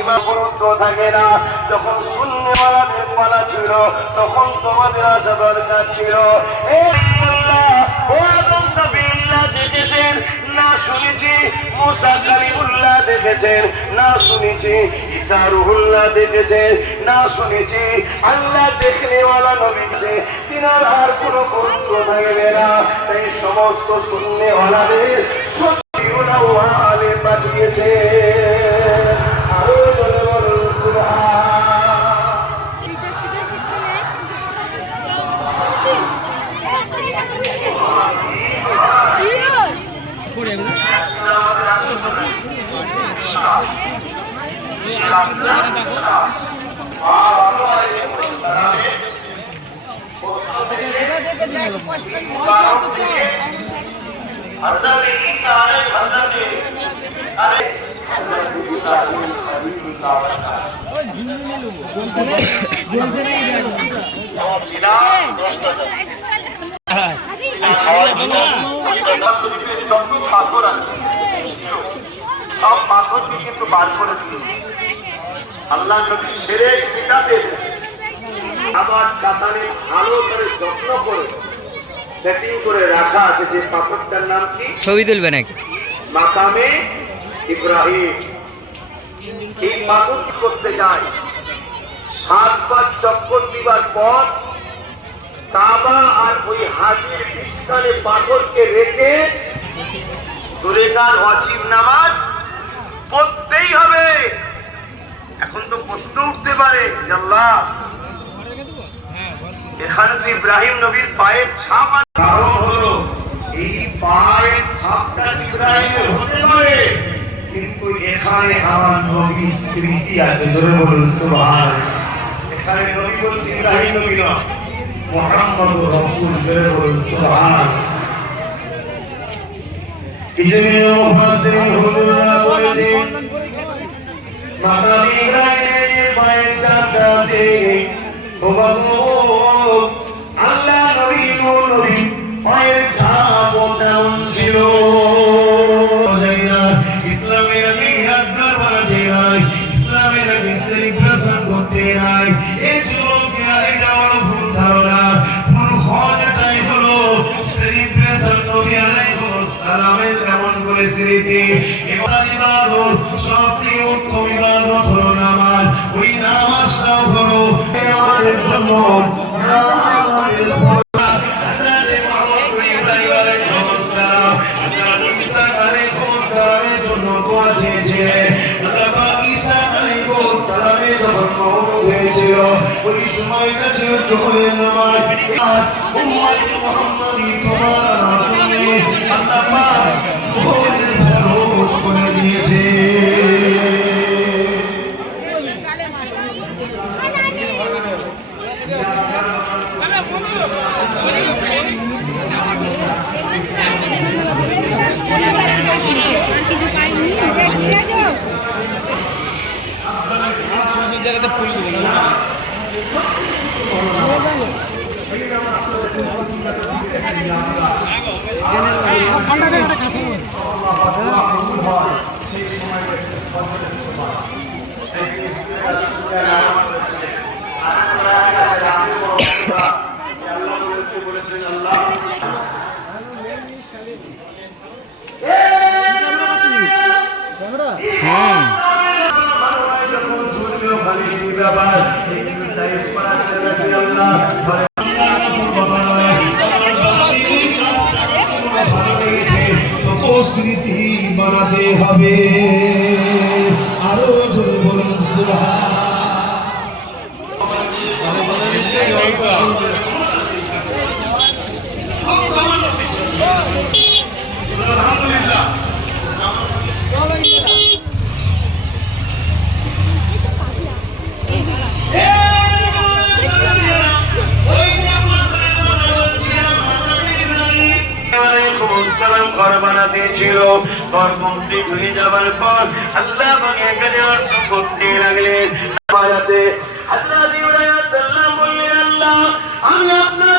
ইমাম গুরুত্ব থাকে না। যখন সুন্নিওয়ালাদের পালা ছিল তখন তোমাদের আসা দরকার ছিল। দেখেছেন না শুনেছি, মুসা কালিমুল্লাহ দেখেছেন না শুনেছি, ঈসা রুহুল্লাহ দেখেছেন না শুনেছি, আল্লাহ দেখনেওয়ালা নবী তিনার আর কোনো গুরুত্ব থাকবে না। তাই সমস্ত সুন্নিওয়ালাদের সত্যিওয়ালে পাঠিয়েছে। আরো জনে বলুন সুবহান। সব পাথরকে কিন্তু বার করে দিল আল্লাহ নবী শিরক মিটাতে। আবার কাতারে ভালো করে যত্ন করে সেটিং করে রাখা আছে। যে পাথরটার নাম কি? ছবি তুলবে নাকি? মাকামে ইব্রাহিম। এই পাথর করতে যায় 7 বার চক্কর দিবার পর কাবা আর ওই হাজির পিছনে পাথরকে রেখে দুরেকার ওয়াজিব নামাজ পড়তেই হবে। এখন তো প্রশ্ন উঠতে পারে আল্লাহ এখানে তো ইব্রাহিম নবীর পায়ের ছাপ, কারণ হলো এই পায়ের ছাপটা ইব্রাহিমের হতে পারে, কিন্তু এখানে আমার নবীর স্মৃতি আছে। জোরে বলুন সুবহান। এখানে নবী বলতে ইব্রাহিম নবী না, মুহাম্মদুর রাসূল। জোরে বলুন সুবহান। ইজন্য মুফাসসিরিন হুজুররা বলেছেন মাকাম ইব্রাহিমের পায়ের ছাপটাতে আল্লাহ নবী নবী পায়ের ছাপ তেমন ছিল। ইসলামের আগে ইয়াদগার বানাতে নাই, ইসলামের আগে সেলিব্রেশন করতে নাই। এই যুবকেরা এটা হলো ভুল ধারণা। পুরো হজটাই হলো সেলিব্রেশন। নবী আলাইহিস সালামের এমন করে স্মৃতি। এবার ইবাদত সবচেয়ে উত্তম ইবাদত হলো নামাজ। ওই নামাজটাও হলো আমাদের জন্য ওই সময়টা ছিল জোহরের নামাজ। উম্মতে মুহাম্মাদি তোমার জন্য আল্লাহ পাক জোহরের ফরজ করে দিয়েছে। ফুল স্মৃতি বানাতে হবে। আরো জোরে বলুন আলহামদুলিল্লাহ। ঘর বানাতে ছিল, ঘর কমপ্লিট হয়ে যাবার পর আল্লাহ এখানে অর্থ করতে লাগলেন। আল্লাহ বললেন আল্লাহ আমি আপনার